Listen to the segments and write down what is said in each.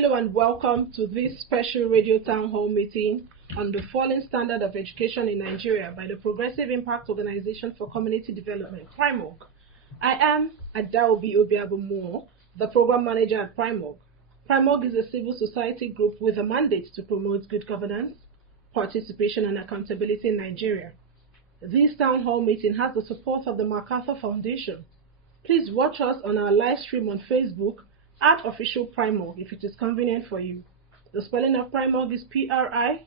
Hello and welcome to this special radio town hall meeting on the falling standard of education in Nigeria by the Progressive Impact Organization for Community Development, PRIMOG. I am Adaobi Obiabumo, the program manager at PRIMOG. PRIMOG is a civil society group with a mandate to promote good governance, participation and accountability in Nigeria. This town hall meeting has the support of the MacArthur Foundation. Please watch us on our live stream on Facebook at Official PRIMOG if it is convenient for you. The spelling of PRIMOG is P-R-I-M-O-R-G.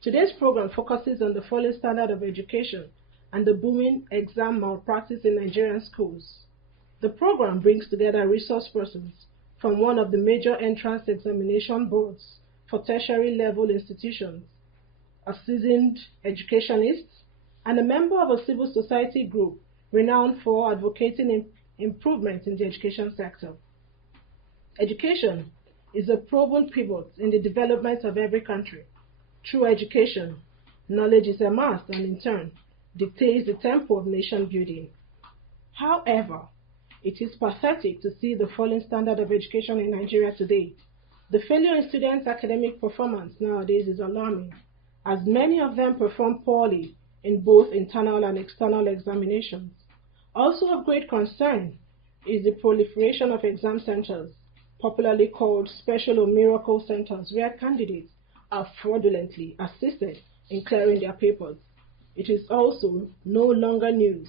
Today's program focuses on the falling standard of education and the booming exam malpractice in Nigerian schools. The program brings together resource persons from one of the major entrance examination boards for tertiary level institutions, a seasoned educationist, and a member of a civil society group renowned for advocating improvement in the education sector. Education is a proven pivot in the development of every country. Through education, knowledge is amassed and in turn dictates the tempo of nation building. However, it is pathetic to see the falling standard of education in Nigeria today. The failure in students' academic performance nowadays is alarming, as many of them perform poorly in both internal and external examinations. Also of great concern is the proliferation of exam centers, popularly called special or miracle centers, where candidates are fraudulently assisted in clearing their papers. It is also no longer news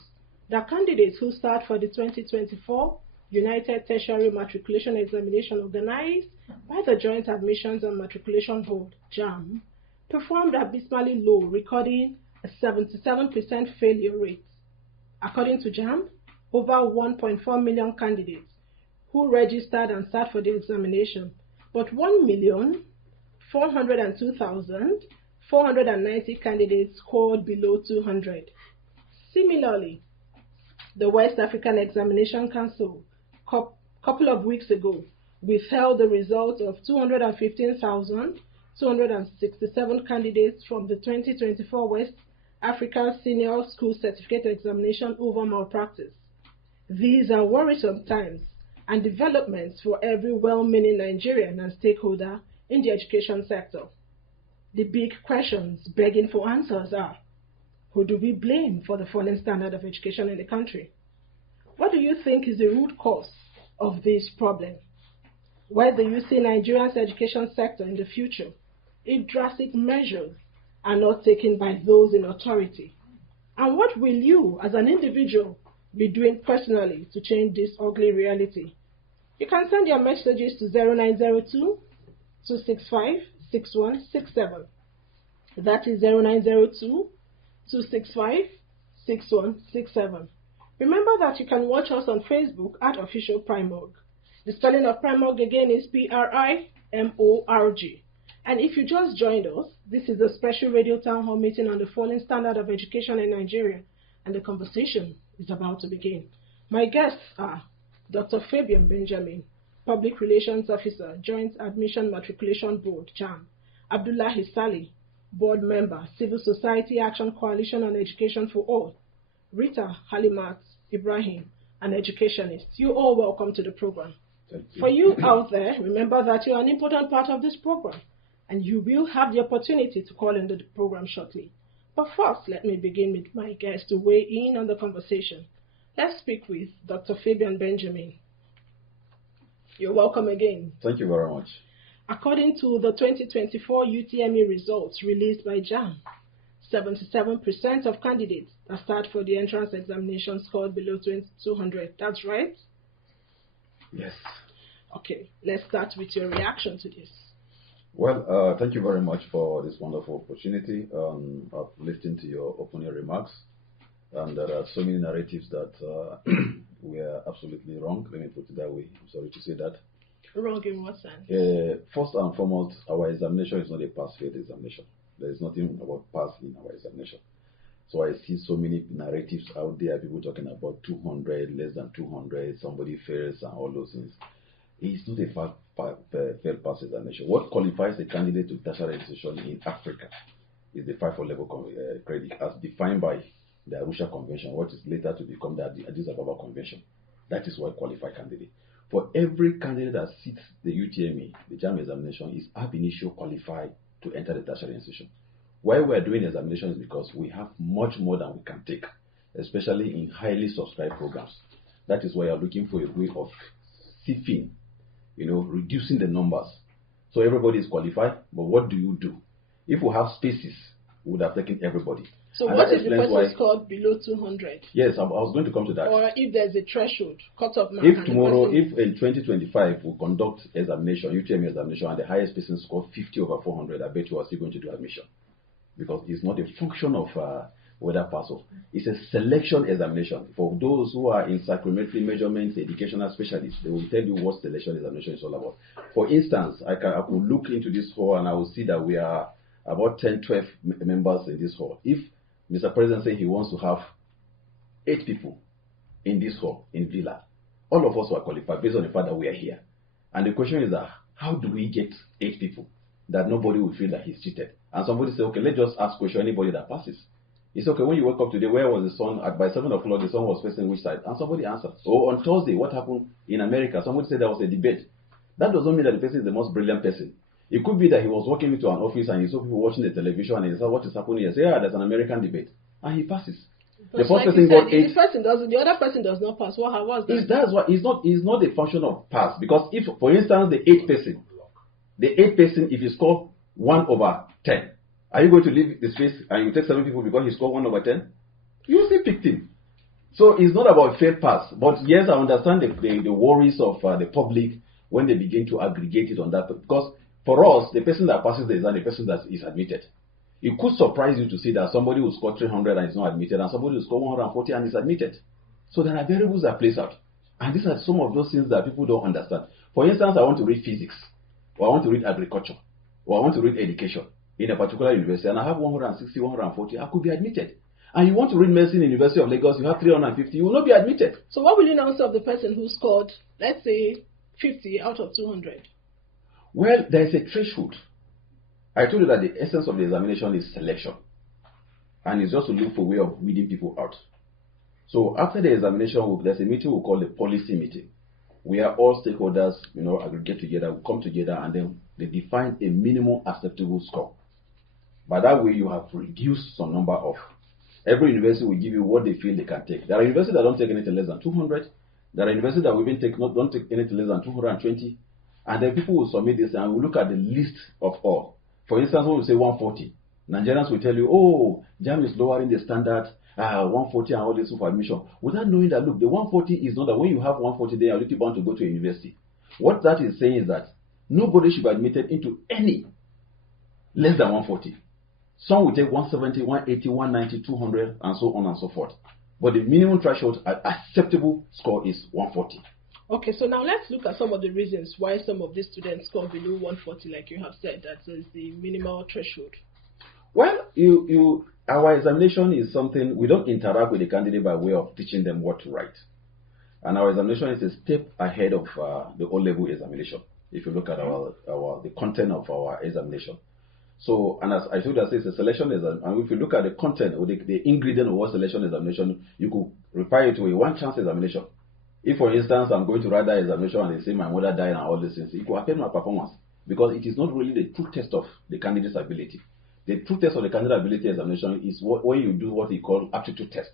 that candidates who start for the 2024 United Tertiary Matriculation Examination organized by the Joint Admissions and Matriculation Board, JAM, performed abysmally low, recording a 77% failure rate. According to JAM, over 1.4 million candidates who registered and sat for the examination, but 1,402,490 candidates scored below 200. Similarly, the West African Examination Council, couple of weeks ago, withheld the results of 215,267 candidates from the 2024 West African Senior School Certificate Examination over malpractice. These are worrisome times and developments for every well-meaning Nigerian and stakeholder in the education sector. The big questions begging for answers are: who do we blame for the falling standard of education in the country? What do you think is the root cause of this problem? Where do you see Nigeria's education sector in the future if drastic measures are not taken by those in authority? And what will you, as an individual, be doing personally to change this ugly reality? You can send your messages to 0902 265 6167. That is 0902 265 6167. Remember that you can watch us on Facebook at Official PRIMOG. The spelling of PRIMOG again is P-R-I-M-O-R-G. And if you just joined us, this is a special radio town hall meeting on the falling standard of education in Nigeria, and the conversation is about to begin. My guests are Dr. Fabian Benjamin, Public Relations Officer, Joint Admission Matriculation Board, JAM; Abdullahi Salih, Board Member, Civil Society Action Coalition on Education for All; Rita Halimat Ibrahim, an educationist. You all welcome to the program. For you out there, remember that you are an important part of this program, and you will have the opportunity to call into the program shortly. But first, let me begin with my guests to weigh in on the conversation. Let's speak with Dr. Fabian Benjamin. You're welcome again. Thank you very much. According to the 2024 UTME results released by JAM, 77% of candidates that start for the entrance examination scored below 200. That's right? Yes. Okay, let's start with your reaction to this. Well, thank you very much for this wonderful opportunity. I've listened to your opening remarks, and there are so many narratives that were absolutely wrong. Let me put it that way. I'm sorry to say that. Wrong in what sense? First and foremost, our examination is not a pass-fail examination. There is nothing about pass in our examination. So I see so many narratives out there, people talking about 200, less than 200, somebody fails, and all those things. It's not a fail pass examination. What qualifies a candidate to tertiary institution in Africa is the 5 level credit as defined by the Arusha Convention, what is later to become the Addis Ababa Convention. That is what qualified candidate. For every candidate that sits the UTME, the JAM examination, is ab initio qualified to enter the tertiary institution. Why we are doing the examination is because we have much more than we can take, especially in highly subscribed programs. That is why you are looking for a way of sieving, reducing the numbers. So everybody is qualified, but what do you do? If we have spaces, we would have taken everybody. So what if the person scored below 200? Yes, I was going to come to that. Or if there's a threshold, cut-off mark. If tomorrow, if in 2025 we conduct examination, UTME examination, and the highest person scored 50 over 400, I bet you are still going to do admission. Because it's not a function of whether pass off. It's a selection examination. For those who are in psychometric measurements, educational specialists, they will tell you what selection examination is all about. For instance, I could look into this hall and I will see that we are about 10, 12 members in this hall. If Mr. President says he wants to have 8 people in this hall, in Villa, all of us are qualified based on the fact that we are here. And the question is that how do we get 8 people that nobody will feel that he's cheated? And somebody say, okay, let's just ask question anybody that passes. It's okay, when you wake up today, where was the sun? By 7 o'clock, the sun was facing which side? And somebody answered. Or on Thursday, what happened in America? Somebody said there was a debate. That doesn't mean that the person is the most brilliant person. It could be that he was walking into an office and he saw people watching the television and he saw what is happening here. Say, yeah, there's an American debate. And he passes. But the first person got 8. The other person does not pass. What was that? That's why it's not a function of pass. Because if, for instance, the 8th person, if you score 1 over 10, are you going to leave the space and you take 7 people because he scored 1 over 10? You still picked him. So it's not about fair pass. But yes, I understand the worries of the public when they begin to aggregate it on that. Because for us, the person that passes the exam, the person that is admitted. It could surprise you to see that somebody will score 300 and is not admitted, and somebody will score 140 and is admitted. So there are variables that plays out. And these are some of those things that people don't understand. For instance, I want to read physics, or I want to read agriculture, or I want to read education in a particular university, and I have 160, 140, I could be admitted. And you want to read medicine in the University of Lagos, you have 350, you will not be admitted. So what will you now say of the person who scored, let's say, 50 out of 200? Well, there is a threshold. I told you that the essence of the examination is selection. And it's just to look for a way of weeding people out. So after the examination, there's a meeting we call the policy meeting, where all stakeholders, aggregate together, we come together, and then they define a minimum acceptable score. By that way, you have reduced some number of. Every university will give you what they feel they can take. There are universities that don't take anything less than 200. There are universities that will even don't take anything less than 220. And then people will submit this and we'll look at the list of all. For instance, when we say 140, Nigerians will tell you, oh, JAM is lowering the standard, 140 and all this for admission. Without knowing that, look, the 140 is not that when you have 140, then you're literally bound to go to a university. What that is saying is that nobody should be admitted into any less than 140. Some will take 170, 180, 190, 200, and so on and so forth. But the minimum threshold acceptable score is 140. Okay, so now let's look at some of the reasons why some of these students score below 140, like you have said, that is the minimal threshold. Well, our examination is something, we don't interact with the candidate by way of teaching them what to write. And our examination is a step ahead of the O-level examination, if you look at the content of our examination. So, and as I told you, it's a selection exam, and if you look at the content or the ingredient of what selection examination, you could refer it to a one-chance examination. If, for instance, I'm going to write that examination and they say my mother died and all these things, it will affect my performance because it is not really the true test of the candidate's ability. The true test of the candidate ability examination is when you do what we call aptitude test,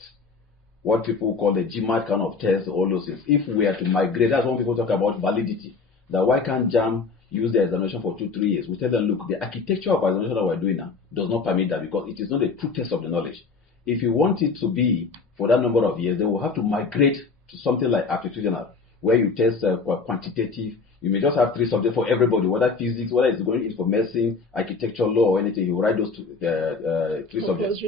what people call the GMAT kind of test, all those things. If we are to migrate, that's when people talk about validity, that why can't JAM use the examination for 2-3 years? We tell them, look, the architecture of examination that we're doing now does not permit that because it is not a true test of the knowledge. If you want it to be for that number of years, they will have to migrate to something like aptitudinal, where you test quantitative. You may just have 3 subjects for everybody, whether physics, whether it's going in for medicine, architecture, law, or anything. You write those 3 subjects.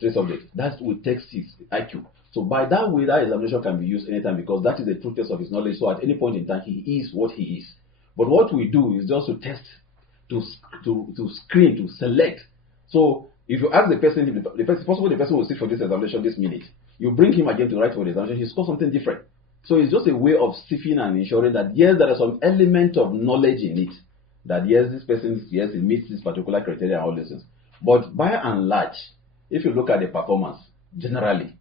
3 subjects. That will take 6 IQ. So by that way, that examination can be used anytime because that is the true test of his knowledge. So at any point in time, he is what he is. But what we do is just to test, to screen, to select. So if you ask the person, it's possible the person will sit for this examination this minute. You bring him again to write for the examination, he scores something different. So it's just a way of sifting and ensuring that yes, there is some element of knowledge in it. That yes, this person, yes, it meets this particular criteria and all these things. But by and large, if you look at the performance, generally,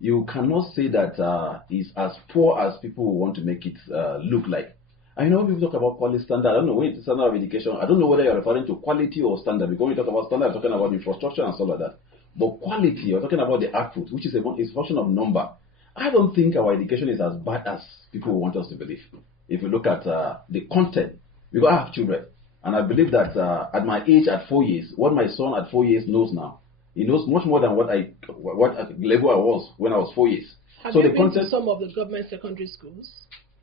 you cannot say that it's as poor as people want to make it look like. I know people talk about quality standard. I don't know when it's standard of education. I don't know whether you're referring to quality or standard. Because when you talk about standard, you're talking about infrastructure and stuff like that. But quality, you're talking about the output, which is a function of number. I don't think our education is as bad as people want us to believe. If you look at the content, because I have children, and I believe that at my age, at 4 years, what my son at 4 years knows now, he knows much more than what level I was when I was 4 years. Have so you the been content, to some of the government secondary schools?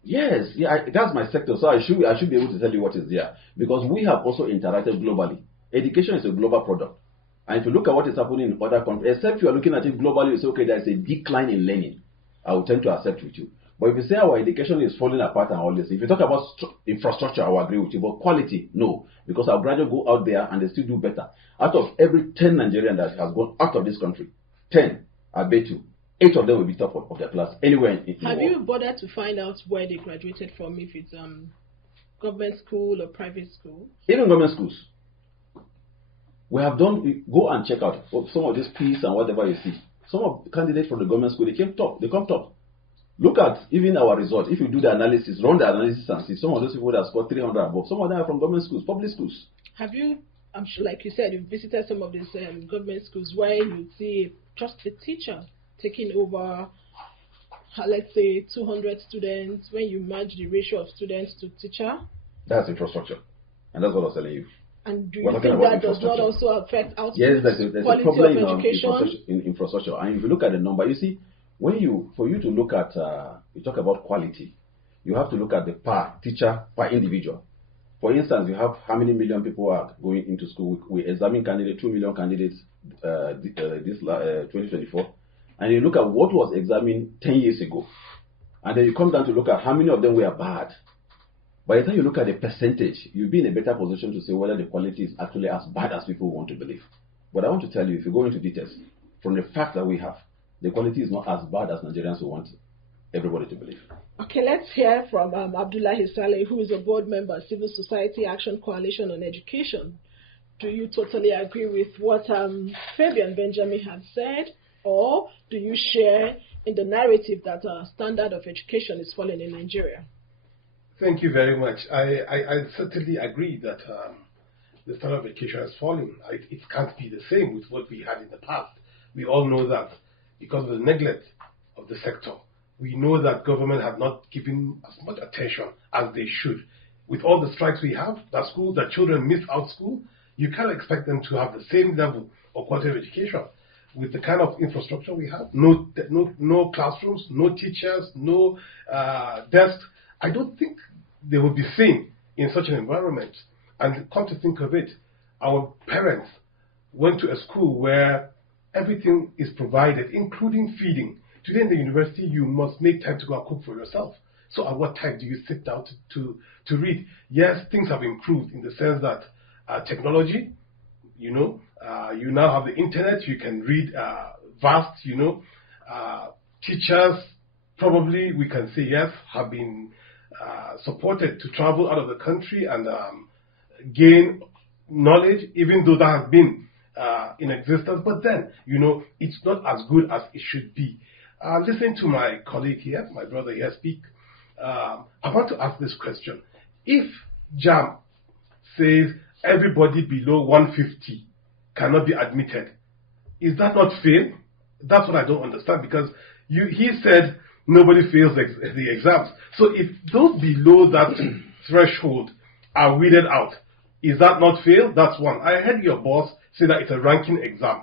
Yes, yeah, that's my sector, so I should be able to tell you what is there, because we have also interacted globally. Education is a global product, and if you look at what is happening in other countries, except you are looking at it globally, you say, okay, there is a decline in learning. I will tend to accept with you. But if you say our education is falling apart and all this, if you talk about infrastructure, I will agree with you. But quality, no, because our graduates go out there and they still do better. Out of every 10 Nigerians that has gone out of this country, 10, I bet you, 8 of them will be top of their class anywhere in the world. Have you bothered to find out where they graduated from, if it's government school or private school? Even government schools. We have done, go and check out some of these P's and whatever you see. Some of the candidates from the government school, they come top. Look at even our results. If you do the analysis, run the analysis and see some of those people that scored 300 above, some of them are from government schools, public schools. Have you, I'm sure, like you said, you've visited some of these government schools where you see just the teacher taking over, let's say, 200 students, when you match the ratio of students to teacher? That's infrastructure. And that's what I was telling you. And do you think that does not also affect output? Yes, there's quality a problem of education? in infrastructure. And if you look at the number, you see, for you to look at, you talk about quality, you have to look at the per teacher, per individual. For instance, you have how many million people are going into school. We examine 2 million candidates this 2024. And you look at what was examined 10 years ago. And then you come down to look at how many of them were bad. By the time you look at the percentage, you'll be in a better position to say whether the quality is actually as bad as people want to believe. But I want to tell you, if you go into details, from the fact that we have, the quality is not as bad as Nigerians want everybody to believe. Okay, let's hear from Abdullahi Saleh, who is a board member, Civil Society Action Coalition on Education. Do you totally agree with what Fabian Benjamin has said, or do you share in the narrative that standard of education is falling in Nigeria? Thank you very much. I certainly agree that the standard of education has fallen. It can't be the same with what we had in the past. We all know that because of the neglect of the sector. We know that government have not given as much attention as they should. With all the strikes we have, that children miss out school, you can't expect them to have the same level of quality of education. With the kind of infrastructure we have, no classrooms, no teachers, no desks, I don't think they will be seen in such an environment. And come to think of it, our parents went to a school where everything is provided, including feeding. Today in the university, you must make time to go and cook for yourself. So at what time do you sit down to read? Yes, things have improved in the sense that technology, you now have the internet, you can read vast, teachers, probably we can say yes, have been supported to travel out of the country and gain knowledge, even though that has been in existence. But then, it's not as good as it should be. Listening to my colleague here, my brother here speak, I want to ask this question. If JAM says everybody below 150 cannot be admitted, is that not fair? That's what I don't understand, because he said nobody fails the exams. So if those below that threshold are weeded out, is that not fair? That's one. I heard your boss say that it's a ranking exam.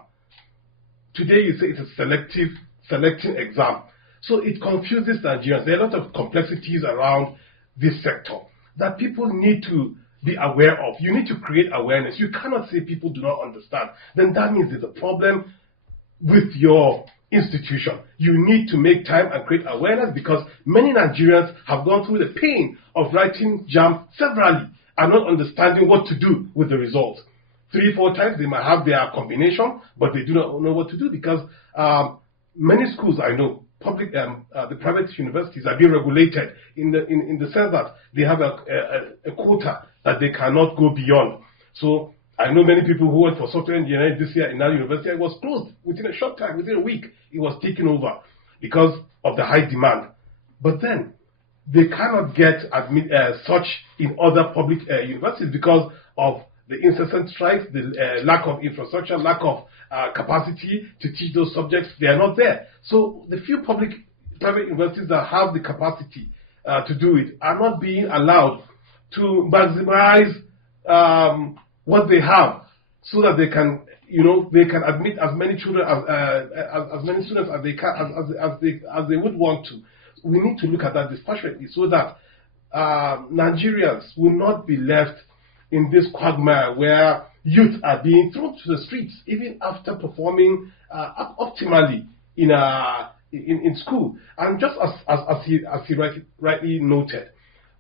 Today you say it's a selecting exam. So it confuses Nigerians. There are a lot of complexities around this sector that people need to be aware of. You need to create awareness. You cannot say people do not understand. Then that means there's a problem with your institution. You need to make time and create awareness, because many Nigerians have gone through the pain of writing JAM severally and not understanding what to do with the results. 3-4 times they might have their combination, but they do not know what to do, because many schools I know, the private universities, are being regulated in the sense that they have a quota that they cannot go beyond. So I know many people who went for software engineering this year in that university. It was closed within a short time, within a week. It was taken over. because of the high demand. But then they cannot get such in other public universities because of the incessant strikes, the lack of infrastructure, lack of capacity to teach those subjects. They are not there. So the few private universities that have the capacity to do it are not being allowed to maximize what they have, so that they can, they can admit as many children as many students as they can, as they would want to. We need to look at that dispassionately, so that Nigerians will not be left in this quagmire where youth are being thrown to the streets even after performing optimally in school. And just as he rightly noted,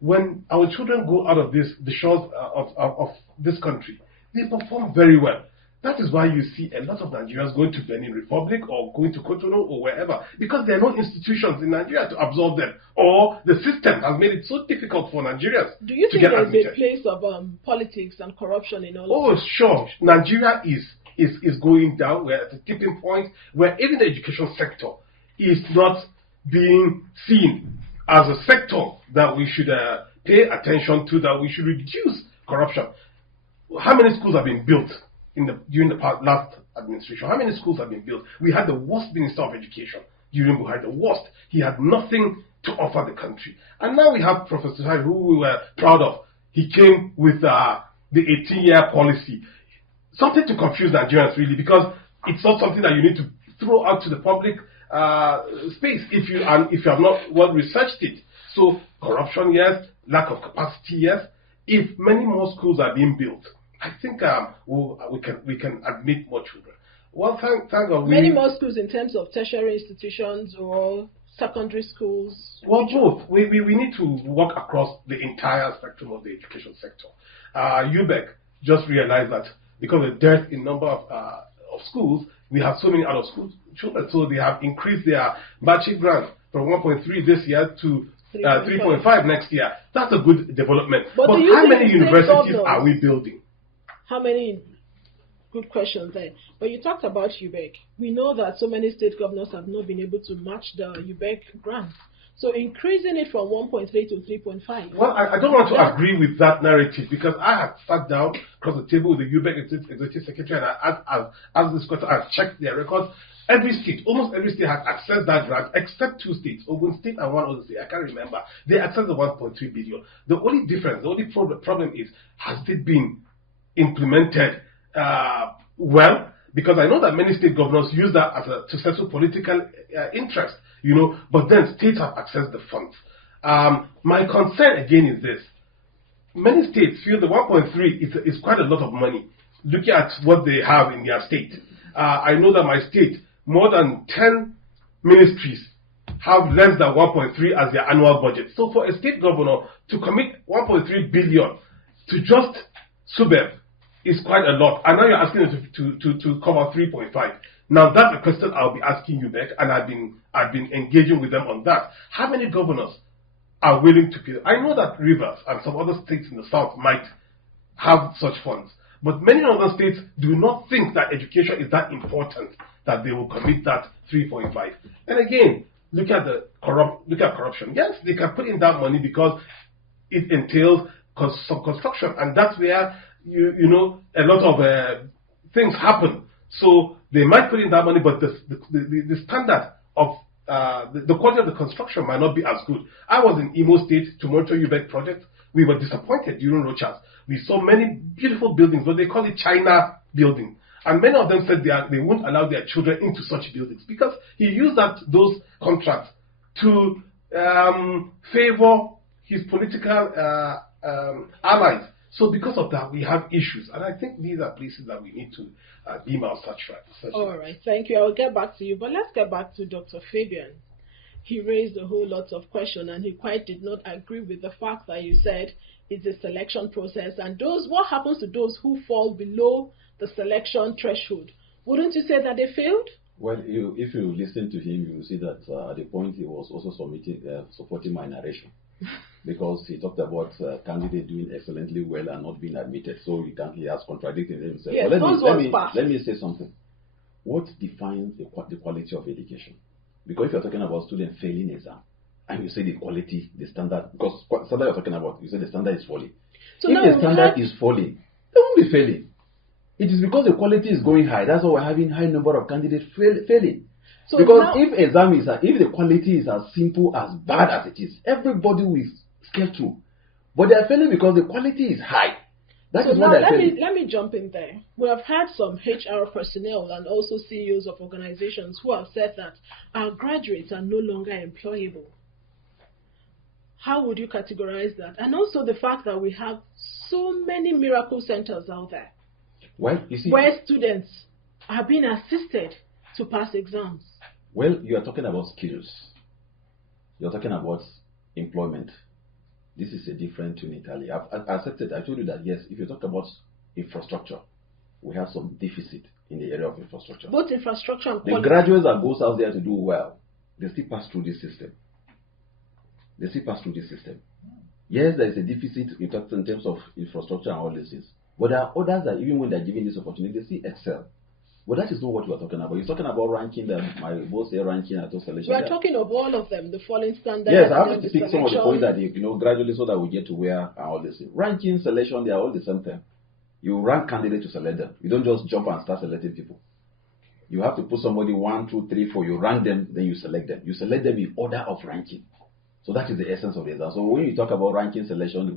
when our children go out of the shores of this country, they perform very well. That is why you see a lot of Nigerians going to Benin Republic or going to Cotonou or wherever, because there are no institutions in Nigeria to absorb them, or the system has made it so difficult for Nigerians to get admitted. Do you think there's a place of politics and corruption in all of this? Oh, sure. Nigeria is going down. We're at a tipping point where even the education sector is not being seen as a sector that we should pay attention to, that we should reduce corruption. How many schools have been built during the last administration? How many schools have been built? We had the worst Minister of Education during Buhari, the worst. He had nothing to offer the country. And now we have Professor Buhari, who we were proud of. He came with the 18-year policy. Something to confuse Nigerians, really, because it's not something that you need to throw out to the public space if you have not well researched it. So corruption, yes. Lack of capacity, yes. If many more schools are being built, I think we can admit more children. Well, thank God. Many more schools in terms of tertiary institutions or secondary schools? Well, both. We need to work across the entire spectrum of the education sector. UBEC just realized that because of the dearth in number of schools, we have so many out-of-school children, so they have increased their matching grant from 1.3 this year to 3.5 next year. That's a good development. But how many universities are we building? How many? Good questions there. But you talked about UBEC. We know that so many state governors have not been able to match the UBEC grants. So increasing it from 1.3 to 3.5. Well, I don't want to agree with that narrative, because I have sat down across the table with the UBEC executive secretary and I asked this question. I've checked their records. Every state, almost every state has accessed that grant, except two states, Ogun State and one other state, I can't remember. They accessed the 1.3 billion. The only difference, the only problem is, has it been implemented well? Because I know that many state governors use that as to settle political interest, but then states have accessed the funds. My concern again is this. Many states feel the 1.3 is quite a lot of money, looking at what they have in their state. I know that my state, more than 10 ministries have less than 1.3 as their annual budget. So for a state governor to commit 1.3 billion to just SUBEB is quite a lot. And now you're asking them to cover 3.5. Now that's a question I'll be asking you back, and I've been engaging with them on that. How many governors are willing to pay? I know that Rivers and some other states in the south might have such funds, but many other states do not think that education is that important that they will commit that 3.5. And again, look at corruption. Yes, they can put in that money because it entails some construction, and that's where a lot of things happen. So they might put in that money, but the standard of the quality of the construction might not be as good. I was in Imo State to monitor UBEC project. We were disappointed during Rochas. We saw many beautiful buildings, but they call it China building. And many of them said they won't allow their children into such buildings because he used those contracts to favor his political allies. So because of that, we have issues. And I think these are places that we need to deem our such. All right, thank you. I'll get back to you. But let's get back to Dr. Fabian. He raised a whole lot of questions, and he quite did not agree with the fact that you said it's a selection process. And what happens to those who fall below the selection threshold? Wouldn't you say that they failed? Well, if you listen to him, you will see that at the point he was also supporting my narration. Because he talked about candidate doing excellently well and not being admitted. So he has contradicted himself. Yes, Well, let me say something. What defines the quality of education? Because if you're talking about students failing exam, and you say the quality, the standard, because standard you're talking about, you say the standard is falling. So if the standard is falling, they won't be failing. It is because the quality is going high. That's why we're having high number of candidates failing. So because if the quality is as simple, as bad as it is, everybody will scale through. But they are failing because the quality is high. That is what they're failing. Let me jump in there. We have had some HR personnel and also CEOs of organizations who have said that our graduates are no longer employable. How would you categorize that? And also the fact that we have so many miracle centers out there. Well, you see, where students are being assisted to pass exams. Well, you are talking about skills. You're talking about employment. This is a different tune entirely. I've accepted. I told you that yes, if you talk about infrastructure, we have some deficit in the area of infrastructure. Both infrastructure and quality. The graduates that goes out there to do well, they still pass through this system. Yes, there is a deficit in terms of infrastructure and all these things. But there are others that even when they're given this opportunity, they still excel. But that is not what we are talking about. You're talking about ranking them, my boss say ranking at all selection. We are talking of all of them, the falling standards. Yes, I have to speak some of the points that gradually so that we get to where and all this. Ranking, selection, they are all the same thing. You rank candidates to select them. You don't just jump and start selecting people. You have to put somebody 1, 2, 3, 4. You rank them, then you select them. You select them in order of ranking. So that is the essence of the exam. So when you talk about ranking, selection,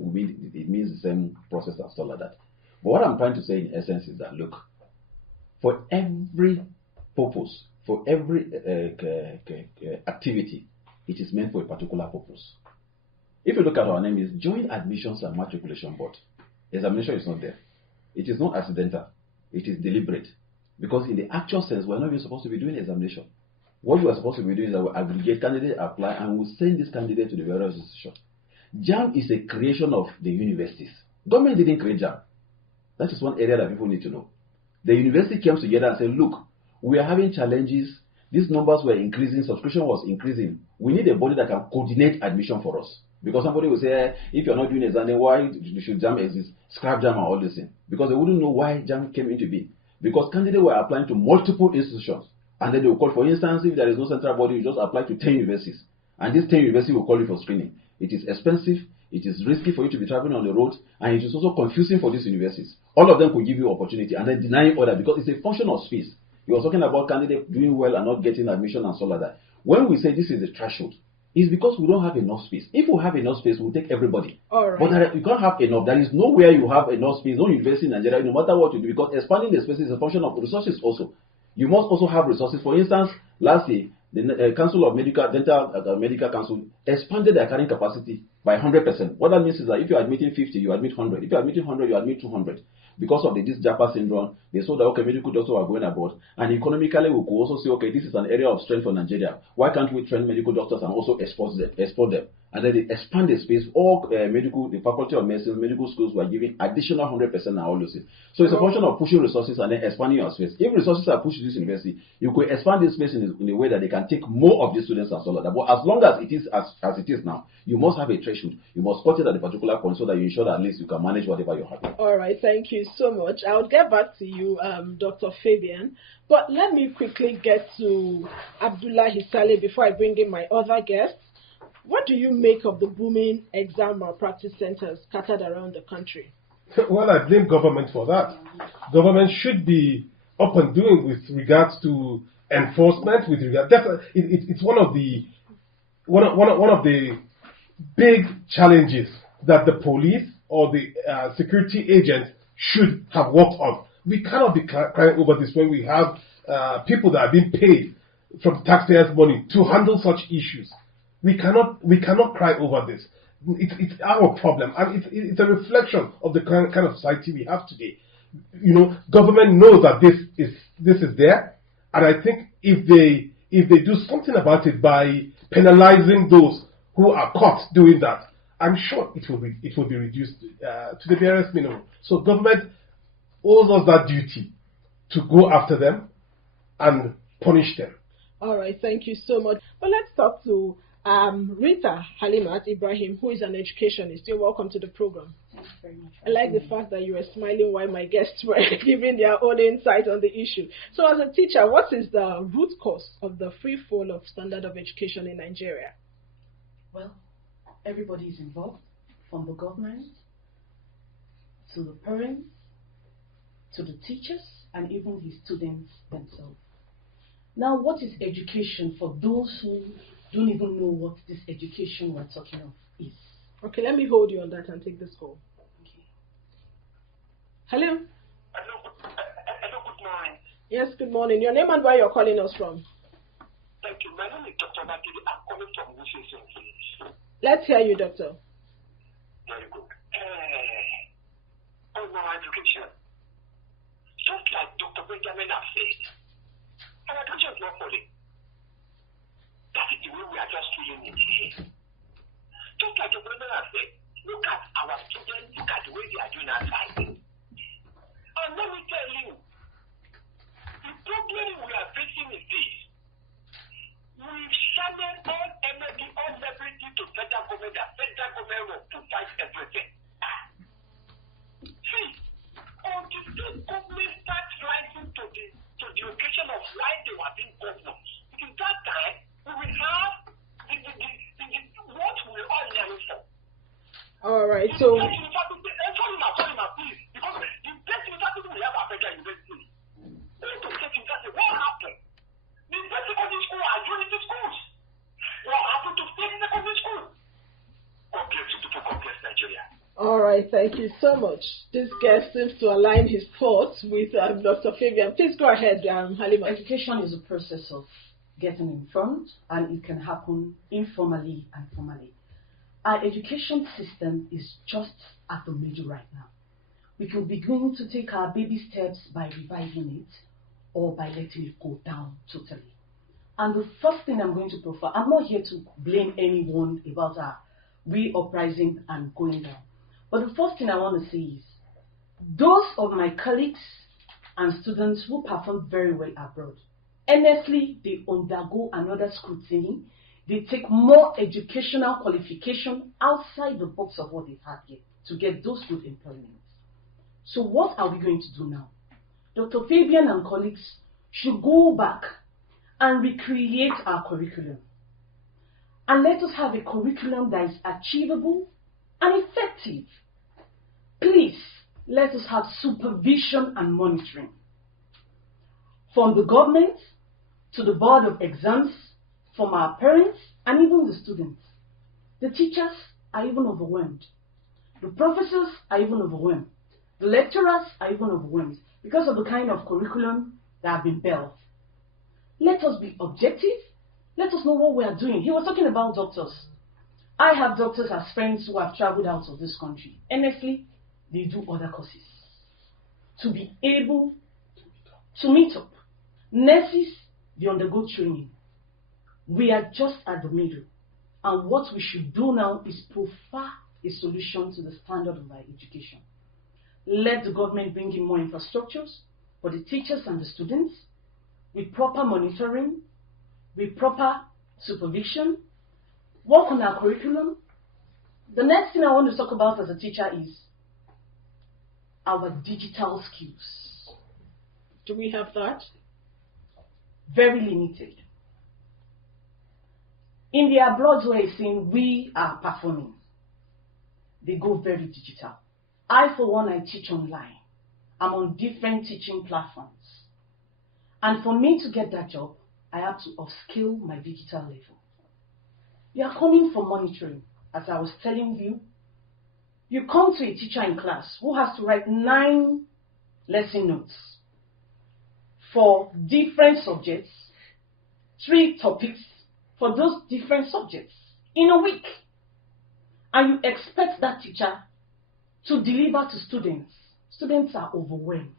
it means the same process and stuff like that. But what I'm trying to say in essence is that, look, for every purpose, for every activity, it is meant for a particular purpose. If you look at our name, is Joint Admissions and Matriculation Board. Examination is not there. It is not accidental. It is deliberate. Because in the actual sense, we're not even supposed to be doing examination. What we are supposed to be doing is that we aggregate candidates, apply, and we send this candidate to the various institutions. JAM is a creation of the universities. Government didn't create JAM. That is one area that people need to know. The university came together and said, look, we are having challenges. These numbers were increasing. Subscription was increasing. We need a body that can coordinate admission for us. Because somebody will say, if you're not doing exam, then why should JAM exist? Scrap JAM and all this thing. Because they wouldn't know why JAM came into being. Because candidates were applying to multiple institutions. And then they will call, for instance, if there is no central body, you just apply to 10 universities. And these 10 universities will call you for screening. It is expensive. It is risky for you to be traveling on the road, and it is also confusing for these universities. All of them could give you opportunity and then denying other because it's a function of space. You are talking about candidates doing well and not getting admission and so like that. When we say this is the threshold, it's because we don't have enough space. If we have enough space, we'll take everybody. All right. But you can't have enough. There is nowhere you have enough space, no university in Nigeria, no matter what you do, because expanding the space is a function of resources also. You must also have resources. For instance, last year, the Council of Dental Medical Council expanded their carrying capacity by 100%. What that means is that if you're admitting 50, you admit 100. If you're admitting 100, you admit 200. Because of this JAPA syndrome, they saw that, okay, medical doctors are going abroad. And economically, we could also say, okay, this is an area of strength for Nigeria. Why can't we train medical doctors and also export them? And then they expand the space. All the faculty of medicine, medical schools were giving additional 100% and all those things. So it's a function of pushing resources and then expanding your space. If resources are pushed to this university, you could expand this space in a way that they can take more of the students and so like that. But as long as it is as it is now, you must have a threshold. You must cut it at a particular point so that you ensure that at least you can manage whatever you're having. All right, thank you so much. I'll get back to you, Dr. Fabian. But let me quickly get to Abdullah Hisale before I bring in my other guests. What do you make of the booming exam malpractice centers scattered around the country? Well, I blame government for that. Government should be up and doing with regards to enforcement. It's one of the big challenges that the police or the security agents should have worked on. We cannot be crying over this when we have people that are being paid from taxpayers' money to handle such issues. We cannot cry over this. It's our problem, and it's a reflection of the kind of society we have today. Government knows that this is there, and I think if they do something about it by penalizing those who are caught doing that, I'm sure it will be reduced to the barest minimum. So government owes us that duty to go after them and punish them. All right, thank you so much. But let's talk to Rita Halimat Ibrahim, who is an educationist. You're welcome to the program. Thanks very much. I like the fact that you were smiling while my guests were giving their own insight on the issue. So as a teacher, what is the root cause of the free fall of standard of education in Nigeria? Well, everybody is involved, from the government to the parents, to the teachers, and even the students themselves. Now, what is education for those who don't even know what this education we're talking of is? Okay, let me hold you on that and take this call. Okay. Hello? Hello, good morning. Yes, good morning. Your name and where you're calling us from? Thank you. My name is Dr. Bakiri. I'm calling from Washington, please. Let's hear you, doctor. Very good. On our education, just like Dr. Benjamin has said, our education is not falling. That is the way we are just feeling it here. Just like Dr. Benjamin has said, look at our students, look at the way they are doing outside. And let me tell you, the problem we are facing is this. We've channeled all energy, all everything to federal government, that federal government will provide everything. See, on the state government starts rising to the occasion of why they were being governors. It is that time we will have what we all yearning for. All right, so... Sorry, please, because the best university we have at Federal University. What happened? The best secondary school are unity schools. What happened to state secondary school? God bless you, people. God bless Nigeria. All right, thank you so much. This guest seems to align his thoughts with Dr. Fabian. Please go ahead, Halima. Education is a process of getting in front, and it can happen informally and formally. Our education system is just at the middle right now. We could begin to take our baby steps by revising it or by letting it go down totally. And the first thing I'm going to profile, I'm not here to blame anyone about our re-uprising and going down. But the first thing I want to say is, those of my colleagues and students who perform very well abroad, honestly, they undergo another scrutiny. They take more educational qualification outside the box of what they've had here to get those good employments. So what are we going to do now? Dr. Fabian and colleagues should go back and recreate our curriculum. And let us have a curriculum that is achievable and effective. Please, let us have supervision and monitoring. From the government to the board of exams, from our parents and even the students. The teachers are even overwhelmed. The professors are even overwhelmed. The lecturers are even overwhelmed because of the kind of curriculum that have been built. Let us be objective. Let us know what we are doing. He was talking about doctors. I have doctors as friends who have traveled out of this country. Honestly, they do other courses to be able to meet up. Nurses, they undergo training. We are just at the middle. And what we should do now is provide a solution to the standard of our education. Let the government bring in more infrastructures for the teachers and the students, with proper monitoring, with proper supervision, work on our curriculum. The next thing I want to talk about as a teacher is our digital skills. Do we have that? Very limited. In the abroad where you're seeing we are performing, they go very digital. I, for one, I teach online. I'm on different teaching platforms. And for me to get that job, I have to upskill my digital level. You are coming for monitoring. As I was telling you, you come to a teacher in class who has to write 9 lesson notes for different subjects, 3 topics for those different subjects in a week. And you expect that teacher to deliver to students. Students are overwhelmed.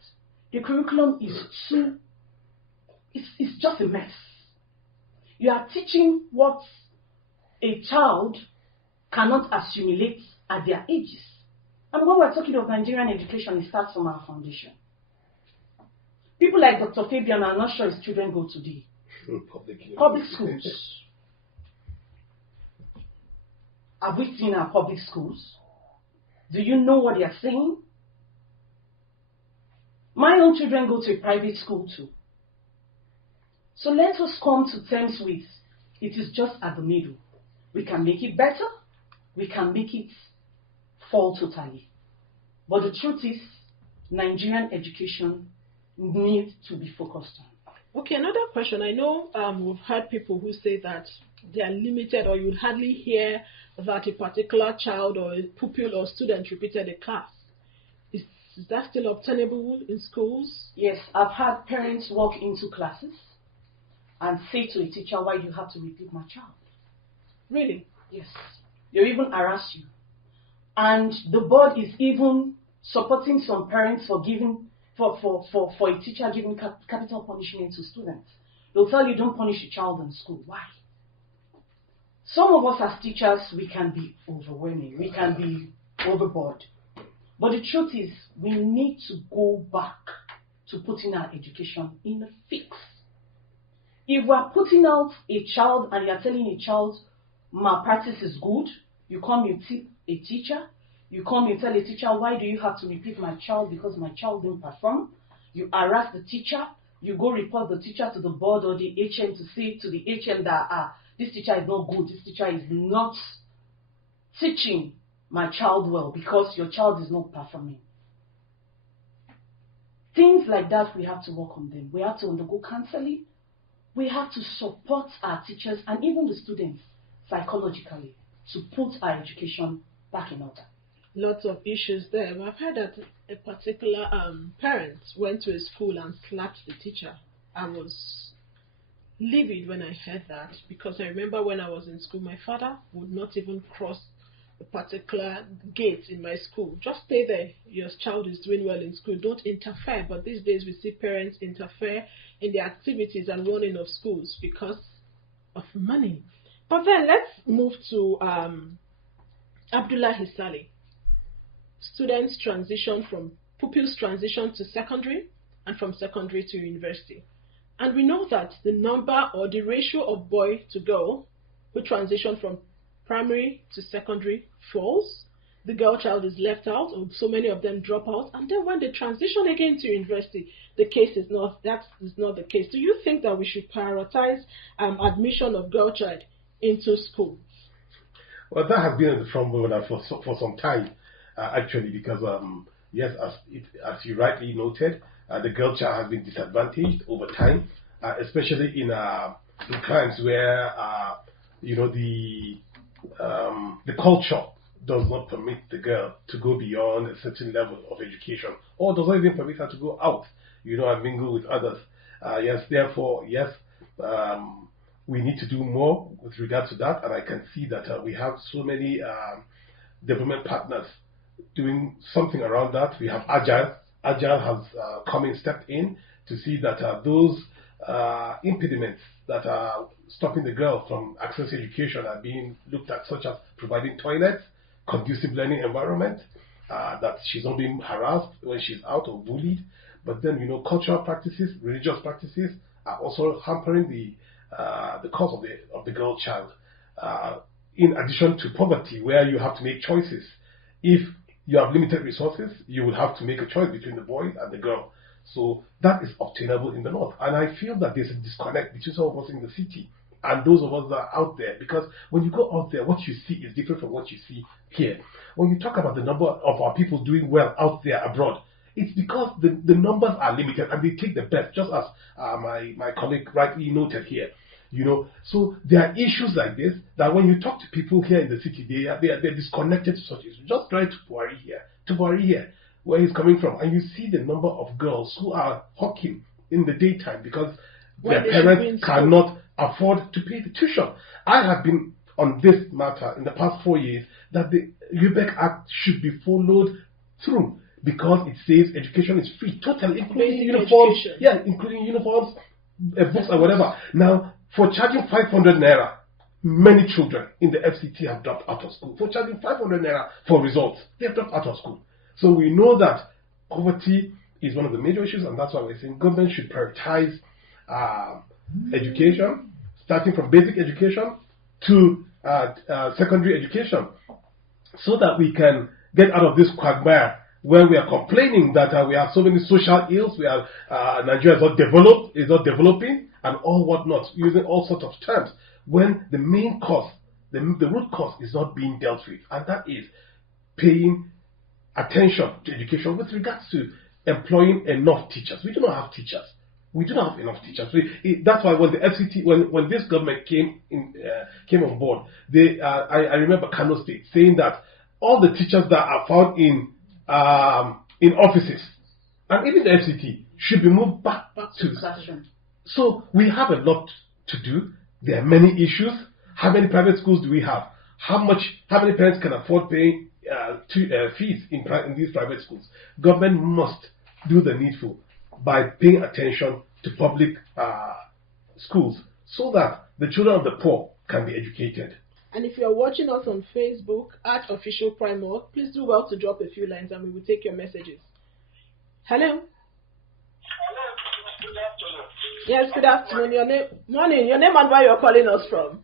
The curriculum is it's just a mess. You are teaching what a child cannot assimilate at their ages. And when we're talking of Nigerian education, it starts from our foundation. People like Dr. Fabian are not sure his children go to the public schools. Have we seen our public schools? Do you know what they are saying? My own children go to a private school too. So let us come to terms with it is just at the middle. We can make it better. We can make it fall totally. But the truth is, Nigerian education needs to be focused on. Okay, another question. I know we've heard people who say that they are limited, or you'd hardly hear that a particular child or a pupil or student repeated a class. Is that still obtainable in schools? Yes, I've had parents walk into classes and say to a teacher, why do you have to repeat my child? Really? Yes. They'll even harass you. And the board is even supporting some parents for giving for a teacher giving capital punishment to students. They'll tell you don't punish a child in school. Why? Some of us as teachers, we can be overwhelming. We can be overboard. But the truth is, we need to go back to putting our education in a fix. If we're putting out a child and you're telling a child malpractice is good, you come, you tip a teacher, you come, you tell a teacher, why do you have to repeat my child because my child didn't perform? You harass the teacher, you go report the teacher to the board or the HM to say to the HM that this teacher is not good, this teacher is not teaching my child well because your child is not performing. Things like that, we have to work on them. We have to undergo counseling. We have to support our teachers and even the students psychologically to put our education back in order. Lots of issues there. I've heard that a particular parent went to a school and slapped the teacher. I was livid when I heard that, because I remember when I was in school, my father would not even cross a particular gate in my school. Just stay there. Your child is doing well in school. Don't interfere. But these days we see parents interfere in the activities and running of schools because of money. But then let's move to Abdullah Hisali. Students transition from pupils transition to secondary and from secondary to university. And we know that the number or the ratio of boy to girl who transition from primary to secondary falls. The girl child is left out, or so many of them drop out. And then when they transition again to university, that is not the case. Do you think that we should prioritize admission of girl child into schools? Well, that has been in the front burner for some time, actually, because yes, as you rightly noted, the girl child has been disadvantaged over time, especially in times where the culture does not permit the girl to go beyond a certain level of education, or does not even permit her to go out, and mingle with others. Therefore, we need to do more with regard to that, and I can see that we have so many development partners doing something around that. We have Agile. Agile has stepped in to see that those impediments that are stopping the girl from accessing education are being looked at, such as providing toilets, conducive learning environment, that she's not being harassed when she's out or bullied. But then, cultural practices, religious practices are also hampering the cause of the girl child. In addition to poverty, where you have to make choices. If you have limited resources, you will have to make a choice between the boy and the girl. So that is obtainable in the north. And I feel that there's a disconnect between some of us in the city and those of us that are out there. Because when you go out there, what you see is different from what you see here. When you talk about the number of our people doing well out there abroad, it's because the numbers are limited and they take the best, just as my colleague rightly noted here. So there are issues like this that when you talk to people here in the city, they're disconnected to such issues. Just try to Buhari here, where he's coming from, and you see the number of girls who are hawking in the daytime because their parents cannot afford to pay the tuition. I have been on this matter in the past 4 years that the UBEC Act should be followed through, because it says education is free, totally, including uniforms. Education. Yeah, including uniforms, books, or whatever. Now, for charging 500 naira, many children in the FCT have dropped out of school. For charging 500 naira for results, they have dropped out of school. So we know that poverty is one of the major issues, and that's why we're saying government should prioritize education, starting from basic education to secondary education. so that we can get out of this quagmire when we are complaining that we have so many social ills, we have Nigeria is not developing, and all whatnot, using all sorts of terms, when the main cause, the root cause is not being dealt with, and that is paying attention to education with regards to employing enough teachers. We do not have teachers. We do not have enough teachers. That's why when the FCT, when this government came on board, I remember Kano State saying that all the teachers that are found in offices and even the FCT should be moved back to the classroom. So we have a lot to do. There are many issues. How many private schools do we have? How many parents can afford paying fees in these private schools? Government must do the needful by paying attention to public schools so that the children of the poor can be educated. And if you are watching us on Facebook at Official Primark, please do well to drop a few lines and we will take your messages. Hello? Hello, good afternoon. Yes, good afternoon. Morning. Your name and where you're calling us from?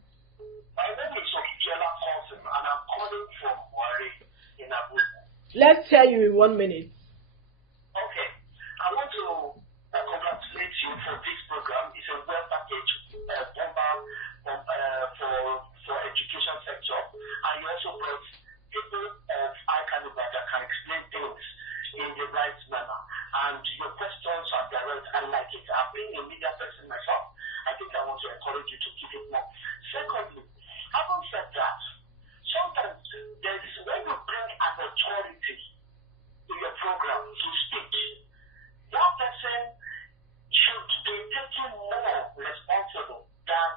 My name is Okijela Conson and I'm calling from Wari in Abuja. Let's hear you in 1 minute. Okay. I want to congratulate you for this program. It's a well packaged bomber for education sector. And you also brought people of high caliber that can explain things in the right manner. And your questions are direct. I like it. I've been a media person myself. I think I want to encourage you to keep it more. Secondly, having said that, sometimes when you bring an authority to your program to speak, that person should be taken more responsible than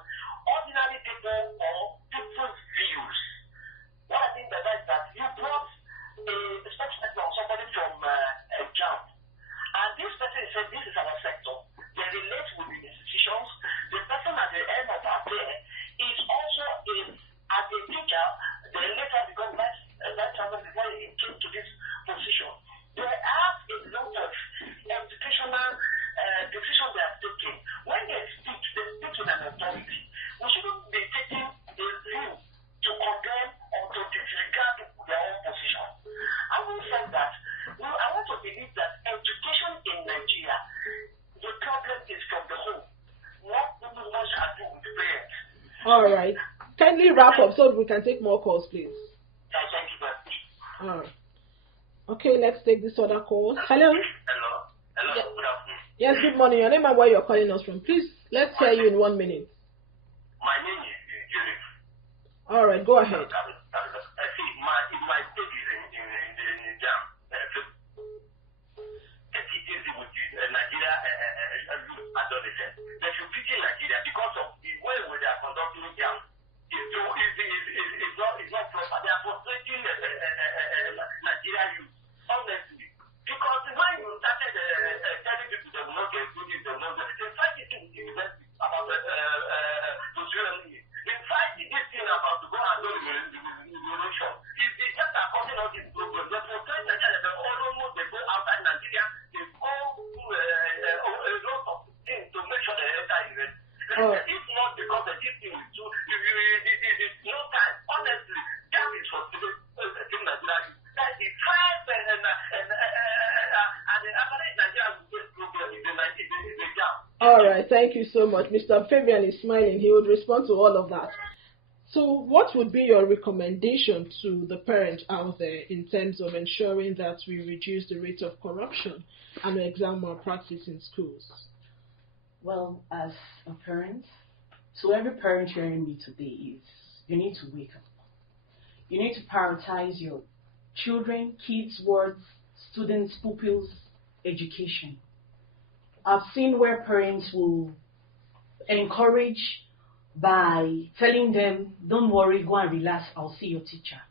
ordinary people or people's views. What I mean by that is that you brought a spokesperson or somebody from a job, and this person said this is our sector. They relate with the institutions. The person at the end of our day is also as a teacher. They later become vice chancellor before he came to this position. They have a lot of educational decisions they are taking. When they speak with an authority. We shouldn't be taking a view to condemn or to disregard their own position. Having said that, I want to believe that education in Nigeria, the problem is from the home, not too much ado with the parents. All right. Kindly wrap up so we can take more calls, please. Thank you very much. All right. Okay, let's take this other call. Hello? Hello, yes. Good afternoon. Yes, good morning. Your name and where you're calling us from. Please, let's hear you in 1 minute. My name is Judith. All right, go ahead. See, my state is in jam. Nigeria adolescents. They should pity Nigeria because of the way they are conducting jam. It's not proper. They are frustrating Nigeria youth, honestly. Because when you started telling people they will not get good, they will not get, they started to university about in fact, this thing about to go and do remuneration, it's just according to this program. They protest Nigeria, they go outside Nigeria, they go through a lot of things to make sure they enter university. If not because of this thing is too, no time, honestly, that is for Nigeria. That is five and the average Nigerian program is a jam. All right, thank you so much. Mr. Fabian is smiling. He would respond to all of that. So what would be your recommendation to the parents out there in terms of ensuring that we reduce the rate of corruption and exam malpractice in schools? Well, as a parent, so every parent hearing me today is you need to wake up. You need to prioritize your children, kids' words, students, pupils' education. I've seen where parents will encourage by telling them, don't worry, go and relax, I'll see your teacher.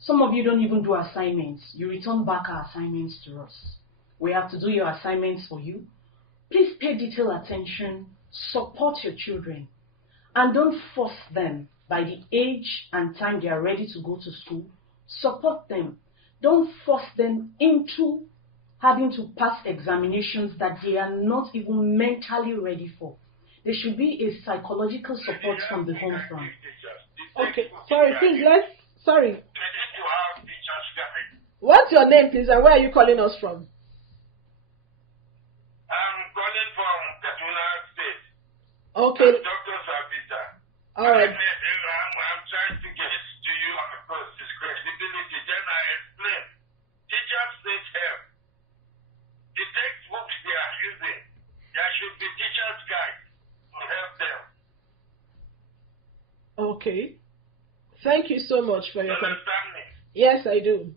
Some of you don't even do assignments. You return back our assignments to us. We have to do your assignments for you. Please pay detailed attention, support your children, and don't force them by the age and time they are ready to go to school. Support them. Don't force them into having to pass examinations that they are not even mentally ready for. There should be a psychological support from the home front. Okay, sorry, please, sorry. What's your name, please, and where are you calling us from? I'm calling from Kaduna State. Okay. I'm Dr. Savita. All right. I'm trying to get to you across this credibility. Then I explain. Teachers need help. The textbooks they are using, there should be teachers' guides to help them. Okay. Thank you so much for You your understand me? Yes, I do.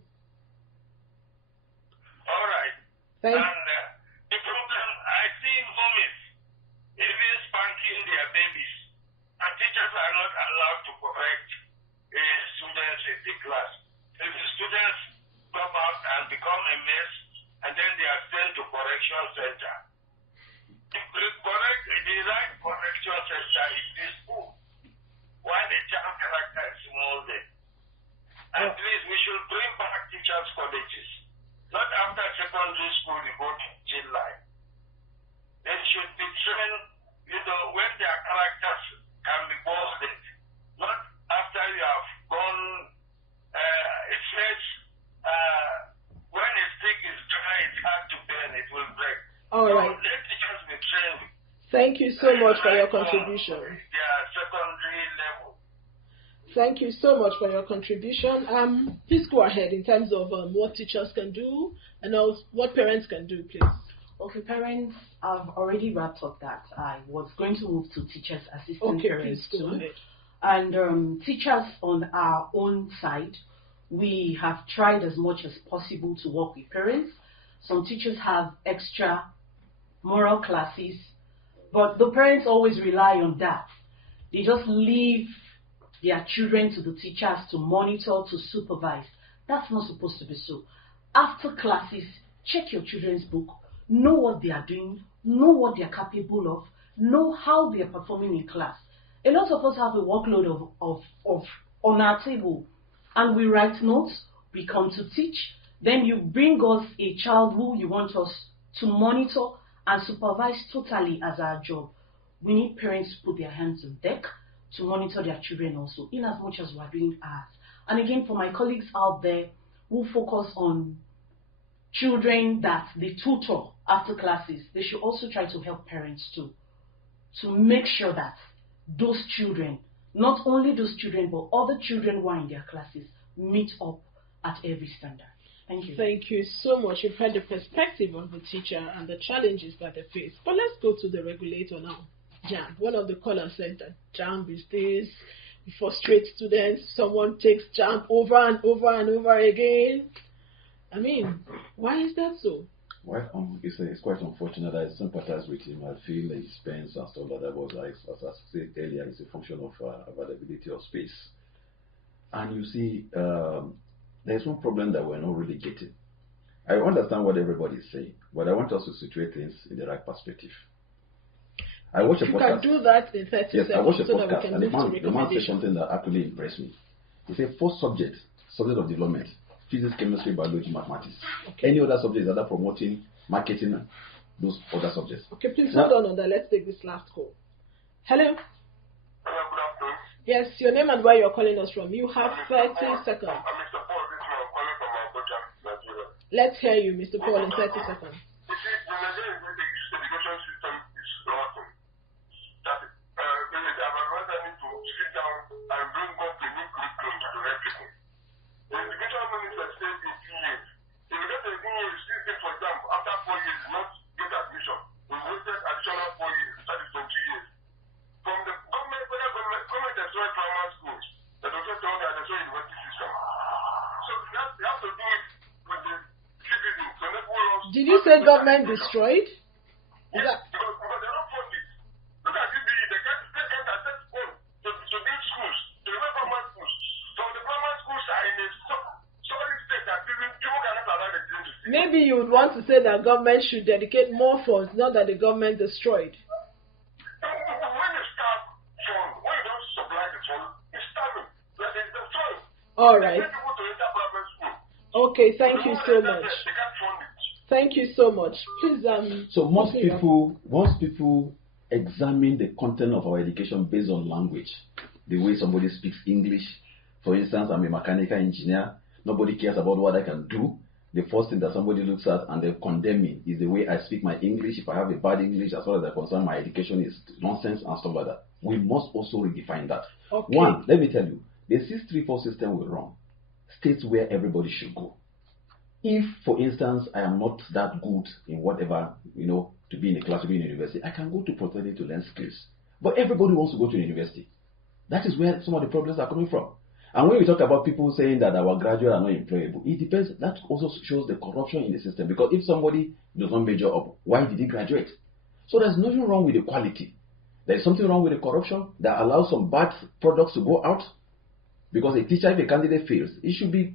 All right. Thank And the problem, I see mommies even spanking their babies, and teachers are not allowed to correct students in the class. If the students come out and become a mess, and then they are sent to correction center. The right correction center is the school, while the child character is molded. And please, we should bring back teachers' colleges. Not after secondary school, you go to jail life. They should be trained, when their characters can be molded. Not after you have gone, it says, when a stick is dry, it's hard to bend, it will break. All So right. let teachers be trained. Thank you so much for your contribution. Their secondary level. Thank you so much for your contribution. Please go ahead in terms of what teachers can do and also what parents can do, please. Okay, parents, I've already wrapped up that. I was going to move to teachers, assistant Okay, parents please go too. ahead. And teachers on our own side, we have tried as much as possible to work with parents. Some teachers have extra moral classes, but the parents always rely on that. They just leave their children to the teachers to monitor, to supervise. That's not supposed to be so. After classes, check your children's book, know what they are doing, know what they are capable of, know how they are performing in class. A lot of us have a workload of on our table, and we write notes, we come to teach, then you bring us a child who you want us to monitor and supervise totally as our job. We need parents to put their hands on deck to monitor their children also, in as much as we are doing ours. And again, for my colleagues out there who focus on children that they tutor after classes, they should also try to help parents too, to make sure that those children, not only those children, but other children who are in their classes, meet up at every standard. Thank you. Thank you so much. You've heard the perspective of the teacher and the challenges that they face. But let's go to the regulator now. JAMB. One of the callers said that JAMB is this, it frustrates students, someone takes JAMB over and over and over again. I mean, why is that so? Well, it's quite unfortunate. I sympathize with him. I feel he spends and stuff like that. But as I said earlier, it's a function of availability of space. And you see, there's one problem that we're not really getting. I understand what everybody is saying, but I want us to situate things in the right perspective. I watch a You podcast. can do that in 30 Yes, seconds I watched a so that we podcast, can and the move to man said recommendations. something that actually impressed me. He said, 4 subject of development: physics, chemistry, biology, mathematics. Okay. Any other subject is either promoting, marketing, those other subjects. Okay, please Now, hold on that. Let's take this last call. Hello? Hello, good afternoon. Yes, your name and where you're calling us from. You have 30 seconds. I'm Mr. Paul, this one. I'm calling from Abuja, Nigeria. Let's hear you, Mr. Paul, in 30 seconds. You see, the Nigerian education system is rotten. That they have advised me to sit down and bring up a new curriculum to the people. The education minister said in 2 years. If you get a new year, for example, after 4 years, not get admission. We waited additional 4 years, that is 20 years. From the government, federal government destroyed primary schools. They also told that they destroyed university system. So they have to do it with the citizens. So Did you say government destroyed? Yes, because they're not funded. Look at CBE, they can't access funds to build schools, to build primary schools. So the primary schools are in a sorry state that people cannot allow the children to see. Maybe you would want to say that government should dedicate more funds, not that the government destroyed. When you start fund, when you don't supply the fund, it's starving. That is the fund. All right. They people to enter private school. Okay, thank you so much. They can't fund it. Thank you so much. Please, so once continue. people examine the content of our education based on language, the way somebody speaks English, for instance, I'm a mechanical engineer, Nobody cares about what I can do. The first thing that somebody looks at and they condemn me is the way I speak my English. If I have a bad English, as far as I'm concerned, my education is nonsense and stuff like that. We must also redefine that. Okay. One, let me tell you, the 634 system will run states where everybody should go. If, for instance, I am not that good in whatever, to be in a class, to be in a university, I can go to polytechnic to learn skills. But everybody wants to go to university. That is where some of the problems are coming from. And when we talk about people saying that our graduates are not employable, it depends. That also shows the corruption in the system. Because if somebody does not major up, why did he graduate? So there's nothing wrong with the quality. There's something wrong with the corruption that allows some bad products to go out. Because a teacher, if a candidate fails, it should be,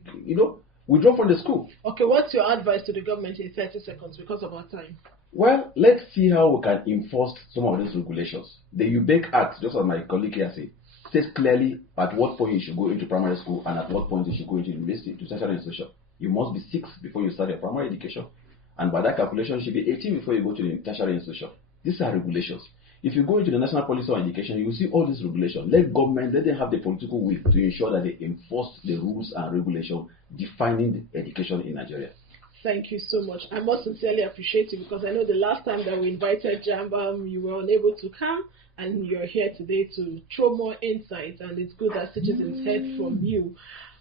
withdrawn from the school. Okay, what's your advice to the government in 30 seconds because of our time? Well, let's see how we can enforce some of these regulations. The UBEC Act, just as my colleague here said, states clearly at what point you should go into primary school and at what point you should go into university, to tertiary institution. You must be 6 before you start your primary education. And by that calculation, you should be 18 before you go to the tertiary institution. These are regulations. If you go into the National Policy on Education, you will see all these regulations. Let them have the political will to ensure that they enforce the rules and regulations defining the education in Nigeria. Thank you so much. I must sincerely appreciate you because I know the last time that we invited Jambam, you were unable to come, and you're here today to throw more insights, and it's good that citizens heard from you.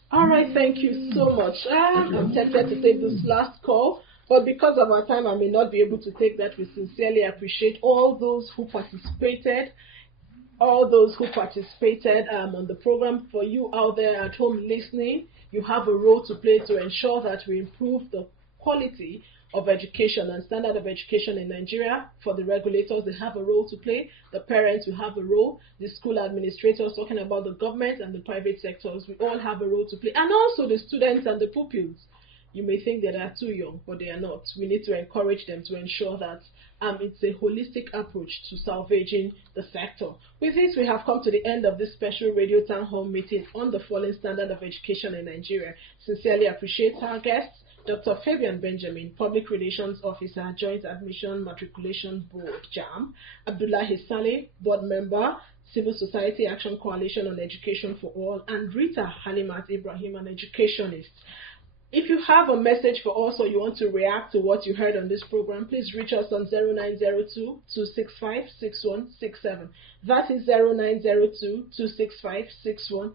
All right, thank you so much. I'm tempted to take this last call, but because of our time, I may not be able to take that. We sincerely appreciate all those who participated. On the program. For you out there at home listening, you have a role to play to ensure that we improve the quality of education and standard of education in Nigeria. For the regulators, they have a role to play. The parents will have a role. The school administrators, talking about the government and the private sectors, we all have a role to play. And also the students and the pupils. You may think that they are too young, but they are not. We need to encourage them to ensure that it's a holistic approach to salvaging the sector. With this, we have come to the end of this special radio town hall meeting on the falling standard of education in Nigeria. Sincerely appreciate our guests, Dr. Fabian Benjamin, Public Relations Officer, Joint Admission Matriculation Board, JAM, Abdullahi Saleh, Board Member, Civil Society Action Coalition on Education for All, and Rita Halimat Ibrahim, an educationist. If you have a message for us or you want to react to what you heard on this program, please reach us on 0902-265-6167. That is 0902-265-6167.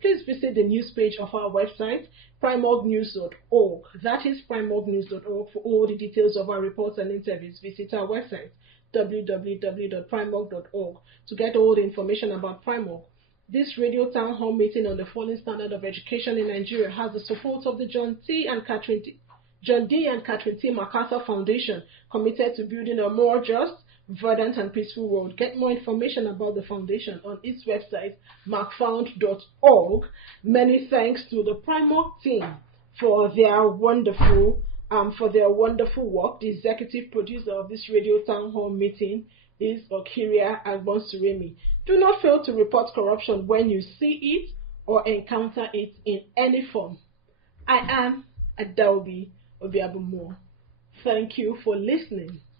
Please visit the news page of our website, primorgnews.org. That is primorgnews.org for all the details of our reports and interviews. Visit our website, www.primorg.org, to get all the information about Primorg. This radio town hall meeting on the falling standard of education in Nigeria has the support of the John D. and Catherine T. MacArthur Foundation, committed to building a more just, verdant, and peaceful world. Get more information about the foundation on its website, macfound.org. Many thanks to the Primorg team for their wonderful work. The executive producer of this radio town hall meeting is Okiria Agbonsuremi. Do not fail to report corruption when you see it or encounter it in any form. I am Adaobi Obiabumo. Thank you for listening.